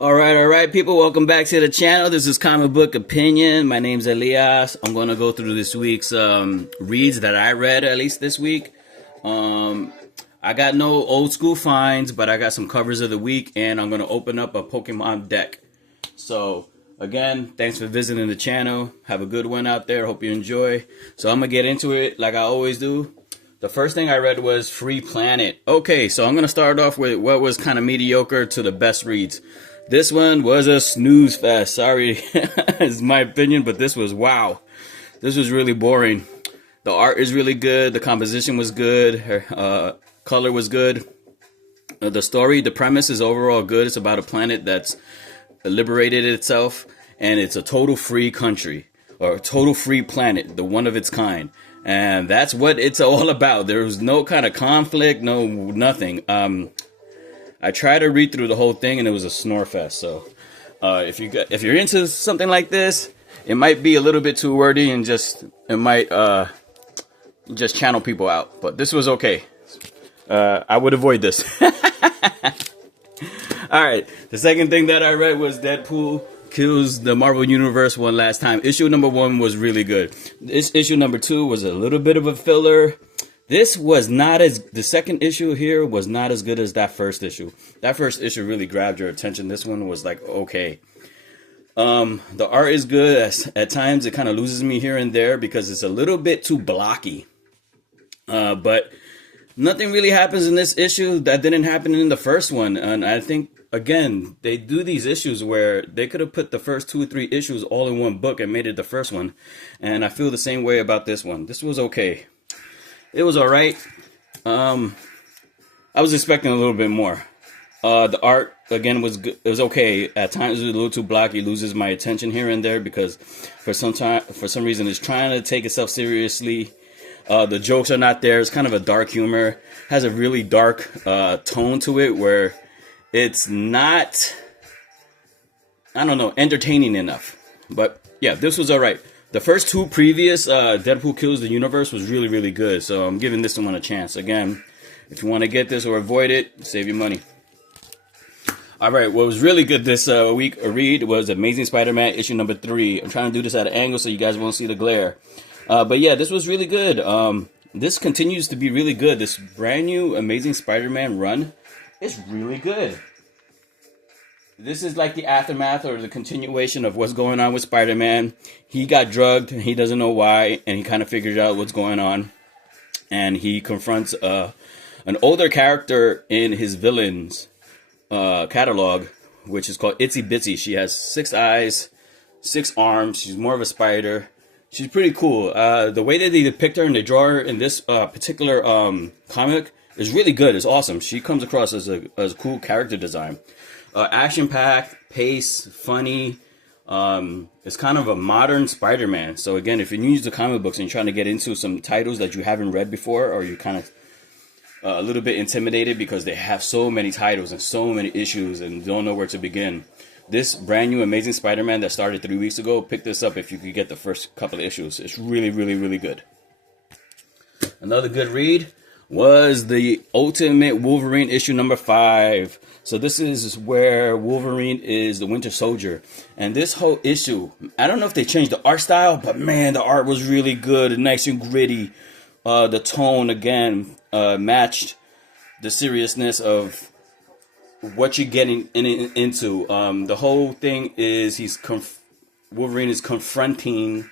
All right, people. Welcome back to the channel. This is Comic Book Opinion. My name's Elias. I'm going to go through this week's reads that I read, at least this week. I got no old school finds, but I got some covers of the week, and I'm going to open up a Pokemon deck. So, again, thanks for visiting the channel. Have a good one out there. Hope you enjoy. So, I'm going to get into it like I always do. The first thing I read was Free Planet. Okay, so I'm going to start off with what was kind of mediocre to the best reads. This one was a snooze fest. Sorry, it's my opinion, but this was wow. This was really boring. The art is really good. The composition was good. Her color was good. The story, the premise is overall good. It's about a planet that's liberated itself, and it's a total free country, or a total free planet, the one of its kind. And that's what it's all about. There was no kind of conflict, no nothing. I tried to read through the whole thing, and it was a snore fest. So, if you're into something like this, it might be a little bit too wordy, and it might just channel people out. But this was okay. I would avoid this. All right. The second thing that I read was Deadpool Kills the Marvel Universe One Last Time. Issue number 1 was really good. This issue number 2 was a little bit of a filler. This was not the second issue here was not as good as that first issue. That first issue really grabbed your attention. This one was like, okay. The art is good. At times it kind of loses me here and there because it's a little bit too blocky. But nothing really happens in this issue that didn't happen in the first one. And I think, again, they do these issues where they could have put the first 2 or 3 issues all in one book and made it the first one. And I feel the same way about this one. This was okay. It was all right. I was expecting a little bit more. The art, again, was good. It was okay. At times it was a little too blocky. It loses my attention here and there because for some reason it's trying to take itself seriously. The jokes are not there. It's kind of a dark humor. Has a really dark tone to it where it's not, I don't know, entertaining enough. But yeah, this was all right. The first 2 previous Deadpool Kills the Universe was really, really good. So I'm giving this one a chance. Again, if you want to get this or avoid it, save your money. All right, what was really good this week read was Amazing Spider-Man issue number 3. I'm trying to do this at an angle so you guys won't see the glare. But yeah, this was really good. This continues to be really good. This brand new Amazing Spider-Man run is really good. This is like the aftermath or the continuation of what's going on with Spider-Man. He got drugged, and he doesn't know why, and he kind of figures out what's going on. And he confronts an older character in his villains catalog, which is called Itsy Bitsy. She has 6 eyes, 6 arms. She's more of a spider. She's pretty cool. The way that they depict her and they draw her in this particular comic is really good. It's awesome. She comes across as a cool character design. Action-packed, pace, funny. It's kind of a modern Spider-Man. So again, if you're new to comic books and you're trying to get into some titles that you haven't read before, or you're kind of a little bit intimidated because they have so many titles and so many issues and don't know where to begin, this brand new Amazing Spider-Man that started 3 weeks ago, pick this up if you could get the first couple of issues. It's really, really, really good. Another good read was the Ultimate Wolverine issue number 5. So this is where Wolverine is the Winter Soldier. And this whole issue, I don't know if they changed the art style, but man, the art was really good, nice and gritty. The tone, again, matched the seriousness of what you're getting into. The whole thing is Wolverine is confronting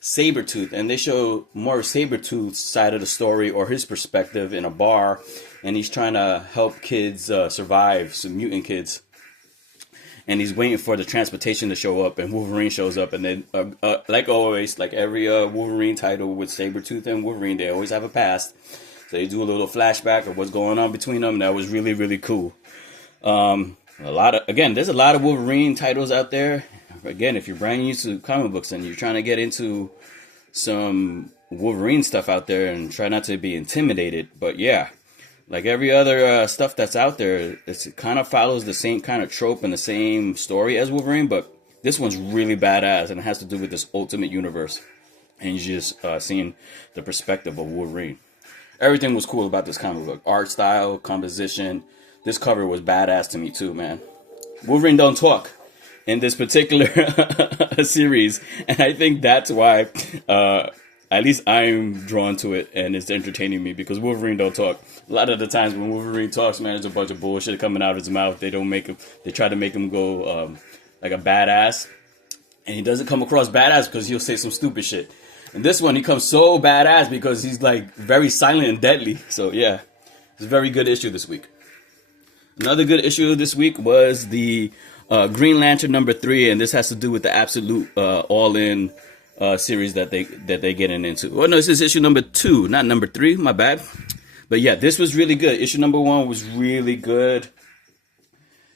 Sabretooth, and they show more Sabretooth's side of the story or his perspective in a bar, and he's trying to help kids survive, some mutant kids, and he's waiting for the transportation to show up, and Wolverine shows up, and then like always, like every Wolverine title with Sabretooth and Wolverine, they always have a past, so they do a little flashback of what's going on between them. That was really, really cool. There's a lot of Wolverine titles out there. Again, if you're brand new to comic books and you're trying to get into some Wolverine stuff out there, and try not to be intimidated. But yeah, like every other stuff that's out there, it kind of follows the same kind of trope and the same story as Wolverine, but this one's really badass, and it has to do with this ultimate universe. And you're just seeing the perspective of Wolverine. Everything was cool about this comic book. Art style, composition. This cover was badass to me too, man. Wolverine don't talk in this particular series, and I think that's why at least I'm drawn to it and it's entertaining me, because Wolverine don't talk. A lot of the times when Wolverine talks, man, there's a bunch of bullshit coming out of his mouth. They try to make him go like a badass, and he doesn't come across badass because he'll say some stupid shit. And this one, he comes so badass because he's like very silent and deadly. So yeah, it's a very good issue this week. Another good issue this week was the Green Lantern #3, and this has to do with the Absolute All-In series that they getting into. Well, no, this is issue #2, not #3. My bad. But yeah, this was really good. Issue #1 was really good.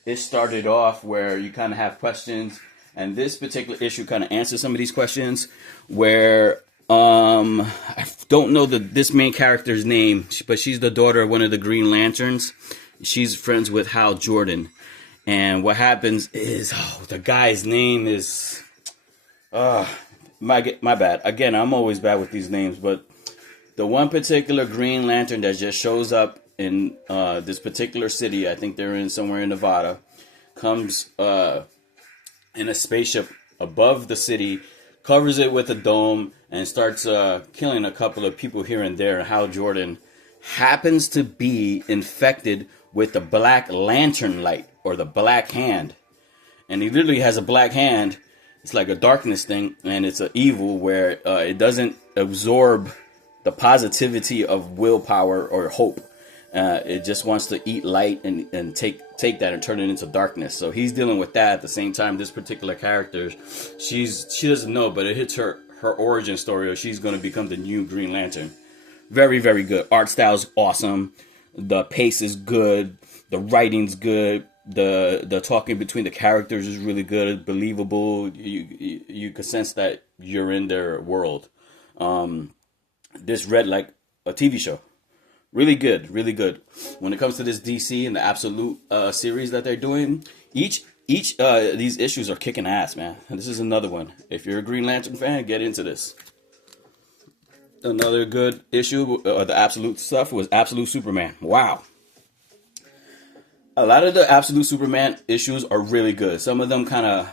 It started off where you kind of have questions, and this particular issue kind of answers some of these questions. Where I don't know this main character's name, but she's the daughter of one of the Green Lanterns. She's friends with Hal Jordan. And what happens is, the guy's name is, my bad. Again, I'm always bad with these names, but the one particular Green Lantern that just shows up in this particular city, I think they're in somewhere in Nevada, comes in a spaceship above the city, covers it with a dome, and starts killing a couple of people here and there. Hal Jordan happens to be infected with the Black Lantern light, or the Black Hand. And he literally has a black hand. It's like a darkness thing, and it's an evil where it doesn't absorb the positivity of willpower or hope. It just wants to eat light and take that and turn it into darkness. So he's dealing with that. At the same time, this particular character, she doesn't know, but it hits her origin story, or she's going to become the new Green Lantern. Very, very good. Art style's awesome. The pace is good. The writing's good. The talking between the characters is really good, believable. You could sense that you're in their world. This read like a TV show. Really good, really good. When it comes to this DC and the Absolute series that they're doing, each these issues are kicking ass, man. And this is another one. If you're a Green Lantern fan, get into this. Another good issue of the Absolute stuff was Absolute Superman. Wow. A lot of the Absolute Superman issues are really good. Some of them kind of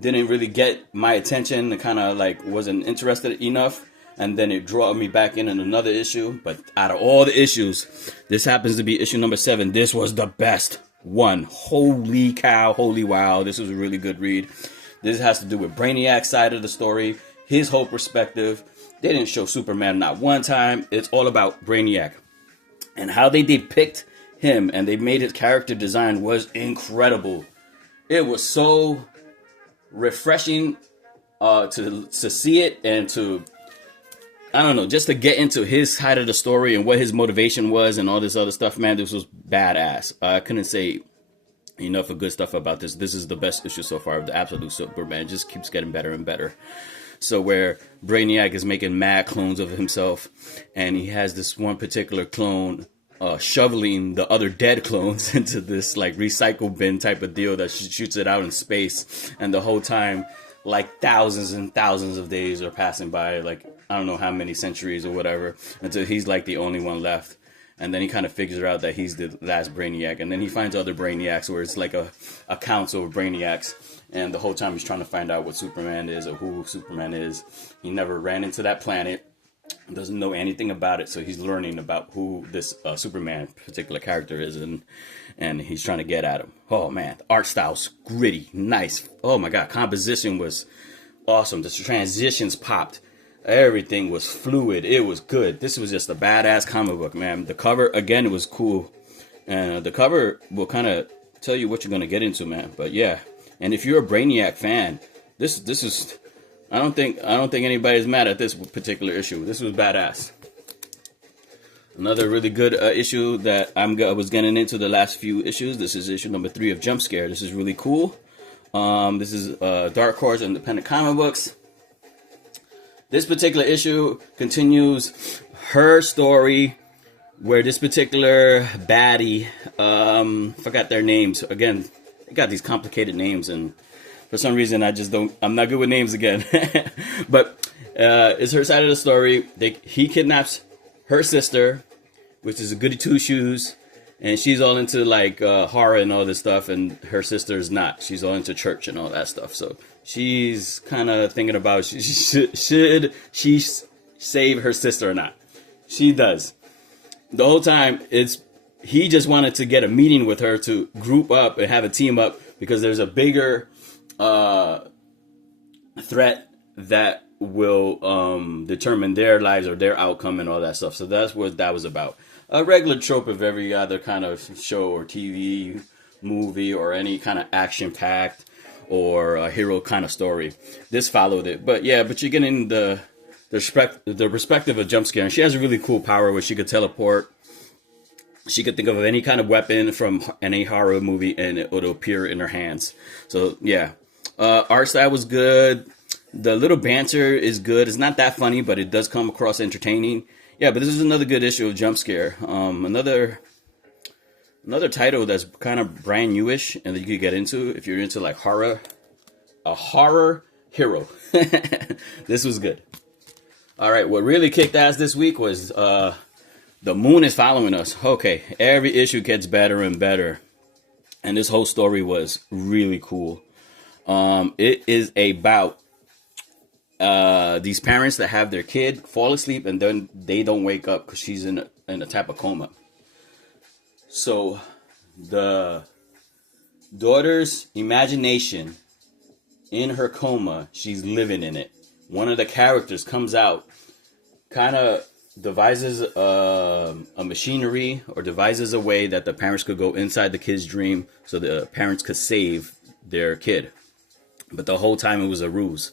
didn't really get my attention and kind of like wasn't interested enough. And then it drew me back in another issue. But out of all the issues, this happens to be issue #7. This was the best one. Holy cow, holy wow. This was a really good read. This has to do with Brainiac's side of the story, his whole perspective. They didn't show Superman not one time. It's all about Brainiac. And how they depict him and they made his character design was incredible. It was so refreshing to see it, and to, I don't know, just to get into his side of the story and what his motivation was and all this other stuff, man. This was badass. I couldn't say enough of good stuff about this. This is the best issue so far of the Absolute Superman. It just keeps getting better and better. So where Brainiac is making mad clones of himself, and he has this one particular clone shoveling the other dead clones into this like recycle bin type of deal that shoots it out in space. And the whole time, like thousands and thousands of days are passing by, like I don't know how many centuries or whatever, until he's like the only one left. And then he kind of figures out that he's the last Brainiac. And then he finds other Brainiacs, where it's like a council of Brainiacs. And the whole time he's trying to find out what Superman is or who Superman is. He never ran into that planet. Doesn't know anything about it. So he's learning about who this Superman particular character is. And he's trying to get at him. Oh, man. The art style's gritty. Nice. Oh, my God. Composition was awesome. The transitions popped. Everything was fluid. It was good. This was just a badass comic book, man. The cover, again, it was cool. And the cover will kind of tell you what you're going to get into, man. But yeah. And if you're a Brainiac fan, this is, I don't think anybody's mad at this particular issue. This was badass. Another really good issue that I was getting into the last few issues. This is issue #3 of Jump Scare. This is really cool. This is Dark Horse Independent Comic Books. This particular issue continues her story, where this particular baddie, forgot their names. Again, they got these complicated names, and for some reason I'm not good with names again. But it's her side of the story. He kidnaps her sister, which is a goody two shoes, and she's all into like horror and all this stuff, and her sister is not. She's all into church and all that stuff. So she's kind of thinking about should she save her sister or not. She does. The whole time he just wanted to get a meeting with her to group up and have a team up because there's a bigger threat that will determine their lives or their outcome and all that stuff. So that's what that was about. A regular trope of every other kind of show or TV, movie, or any kind of action-packed or a hero kind of story. This followed it. But yeah, but you're getting the perspective of jump scare. And she has a really cool power where she could teleport. She could think of any kind of weapon from any horror movie and it would appear in her hands. So yeah, art style was good. The little banter is good. It's not that funny, but it does come across entertaining. Yeah, but this is another good issue of Jump Scare. Another title that's kind of brand newish and that you could get into if you're into like horror. A horror hero. This was good. All right, what really kicked ass this week was the moon is following us. Okay, every issue gets better and better. And this whole story was really cool. It is about these parents that have their kid fall asleep and then they don't wake up because she's in a type of coma. So the daughter's imagination in her coma, she's living in it. One of the characters comes out, kind of devises a machinery or devises a way that the parents could go inside the kid's dream so the parents could save their kid. But the whole time it was a ruse.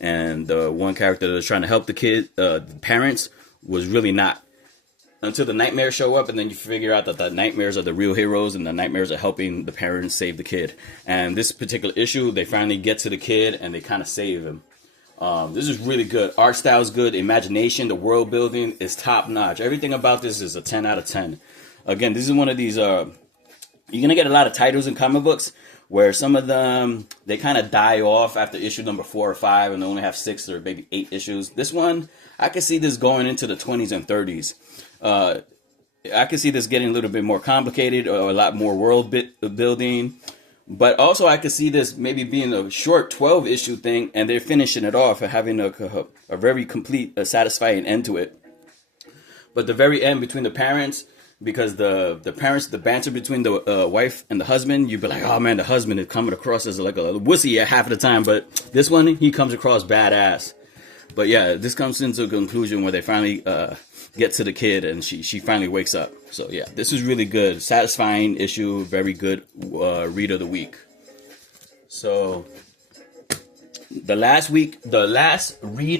And the one character that was trying to help the parents was really not. Until the nightmares show up, and then you figure out that the nightmares are the real heroes, and the nightmares are helping the parents save the kid. And this particular issue, they finally get to the kid, and they kind of save him. This is really good. Art style is good. Imagination, the world building is top notch. Everything about this is a 10 out of 10. Again, this is one of these, you're going to get a lot of titles in comic books where some of them, they kind of die off after issue number 4 or 5 and they only have 6 or maybe 8 issues. This one, I could see this going into the 20s and 30s. I could see this getting a little bit more complicated or a lot more world building. But also I could see this maybe being a short 12-issue thing and they're finishing it off and having a very complete, satisfying end to it. But the very end between the parents, because the parents, the banter between the wife and the husband, you'd be like, oh man, the husband is coming across as like a wussy at half of the time. But this one, he comes across badass. But yeah, this comes into a conclusion where they finally get to the kid and she finally wakes up. So yeah, this is really good. Satisfying issue, very good read of the week. So the last read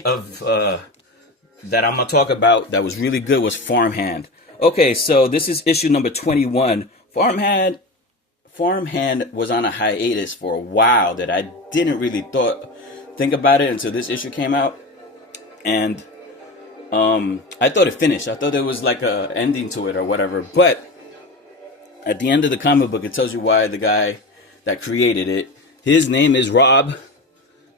of that I'm gonna talk about that was really good was FarmHand. Okay, so this is issue number 21. FarmHand was on a hiatus for a while that I didn't really think about it until this issue came out. And I thought it finished. I thought there was like a ending to it or whatever. But at the end of the comic book, it tells you why the guy that created it, his name is Rob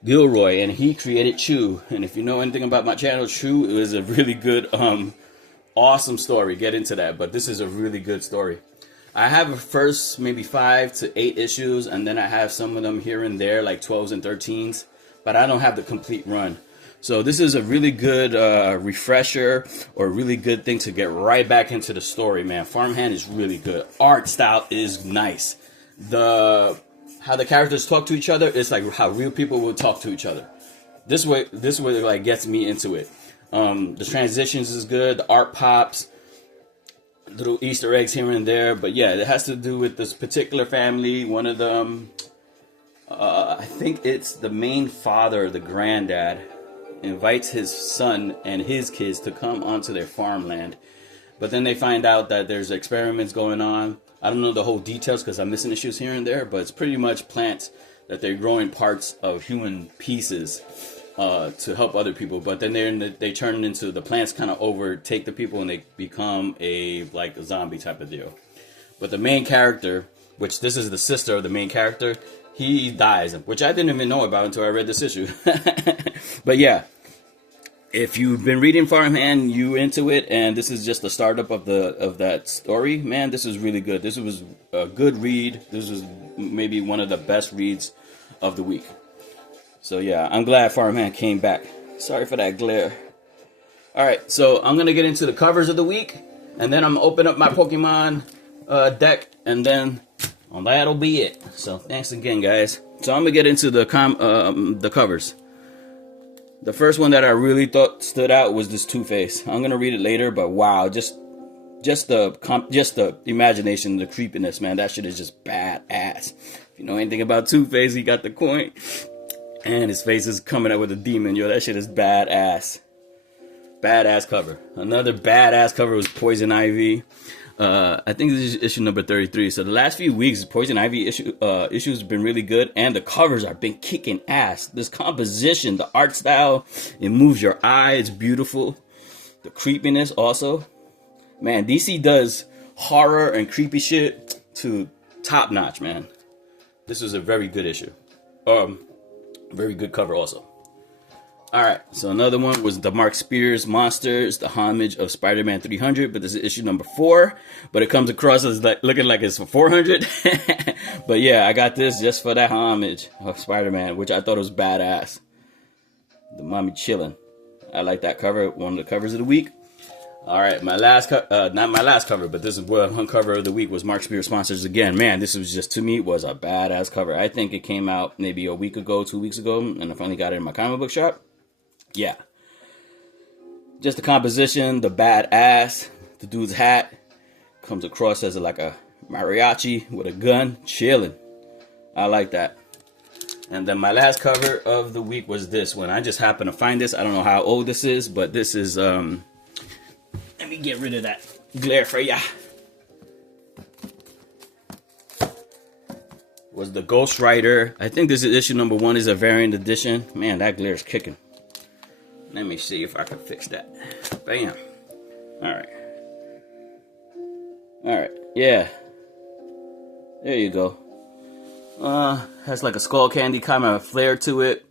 Gilroy, and he created Chew. And if you know anything about my channel, Chew is a really good, awesome story. Get into that. But this is a really good story. I have a first maybe 5 to 8 issues, and then I have some of them here and there, like 12s and 13s. But I don't have the complete run. So this is a really good refresher or a really good thing to get right back into the story, man. FarmHand is really good. Art style is nice. How the characters talk to each other, it's like how real people will talk to each other. This way like gets me into it. The transitions is good. The art pops. Little Easter eggs here and there. But yeah, it has to do with this particular family. One of them, I think it's the main father, the granddad, invites his son and his kids to come onto their farmland. But then they find out that there's experiments going on. I don't know the whole details because I'm missing issues here and there, but it's pretty much plants that they're growing parts of human pieces to help other people. But then they turn into, the plants kind of overtake the people and they become like a zombie type of deal. But the main character, which this is the sister of the main character, he dies, which I didn't even know about until I read this issue. But yeah, If you've been reading FarmHand, you into it, and this is just the startup of that story, man, this is really good. This was a good read. This was maybe one of the best reads of the week. So yeah, I'm glad FarmHand came back. Sorry for that glare. All right, so I'm gonna get into the covers of the week, and then I'm gonna open up my Pokemon deck, and then that'll be it. So thanks again, guys. So I'm gonna get into the covers. The first one that I really thought stood out was this Two-Face. I'm gonna read it later, but wow, just the imagination, the creepiness, man. That shit is just badass. If you know anything about Two-Face, he got the coin, and his face is coming out with a demon. Yo, that shit is badass. Badass cover. Another badass cover was Poison Ivy. I think this is issue number 33. So the last few weeks, Poison Ivy issues have been really good, and the covers have been kicking ass. This composition, the art style, it moves your eye. It's beautiful. The creepiness also. Man, DC does horror and creepy shit to top notch, man. This was a very good issue. Very good cover also. Alright, so another one was the Mark Spears Monsters, the homage of Spiderman 300, but this is issue number 4, but it comes across as like looking like it's for 400. But yeah, I got this just for that homage of Spider-Man, which I thought was badass. The mommy chilling. I like that cover, one of the covers of the week. Alright, my last not my last cover, but this is one cover of the week was Mark Spears Monsters again. Man, this was just, to me, was a badass cover. I think it came out maybe a week ago, 2 weeks ago, and I finally got it in my comic book shop. Yeah. Just the composition, the badass, the dude's hat comes across as like a mariachi with a gun, chilling. I like that. And then my last cover of the week was this one. I just happened to find this. I don't know how old this is, but this is let me get rid of that glare for ya. Was the Ghost Rider. I think this is issue number 1, is a variant edition. Man, that glare is kicking. Let me see if I can fix that. Bam. Alright. Alright, yeah. There you go. Has like a skull candy kind of flair to it.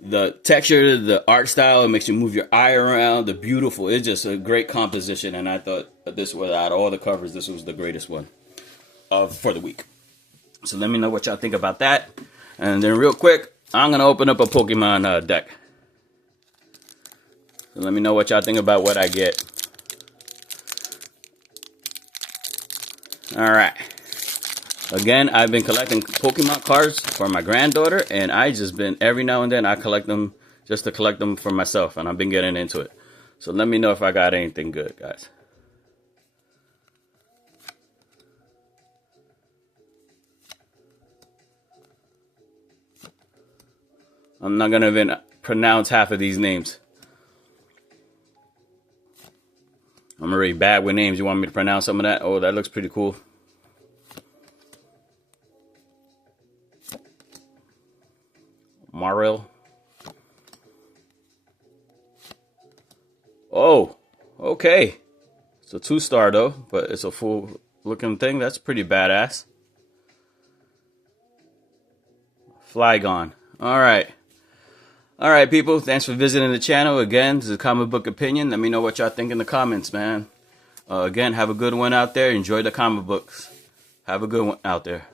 The texture, the art style, it makes you move your eye around. The beautiful, it's just a great composition, and I thought this was, out of all the covers, this was the greatest one for the week. So let me know what y'all think about that. And then real quick, I'm going to open up a Pokemon deck. So let me know what y'all think about what I get. Alright. Again, I've been collecting Pokemon cards for my granddaughter, and I just been, every now and then, I collect them just to collect them for myself, and I've been getting into it. So let me know if I got anything good, guys. I'm not going to even pronounce half of these names. I'm already bad with names. You want me to pronounce some of that? Oh, that looks pretty cool. Maril. Oh, okay. It's a 2-star though, but it's a full looking thing. That's pretty badass. Flygon. All right. All right, people. Thanks for visiting the channel. Again, this is Comic Book Opinion. Let me know what y'all think in the comments, man. Again, have a good one out there. Enjoy the comic books. Have a good one out there.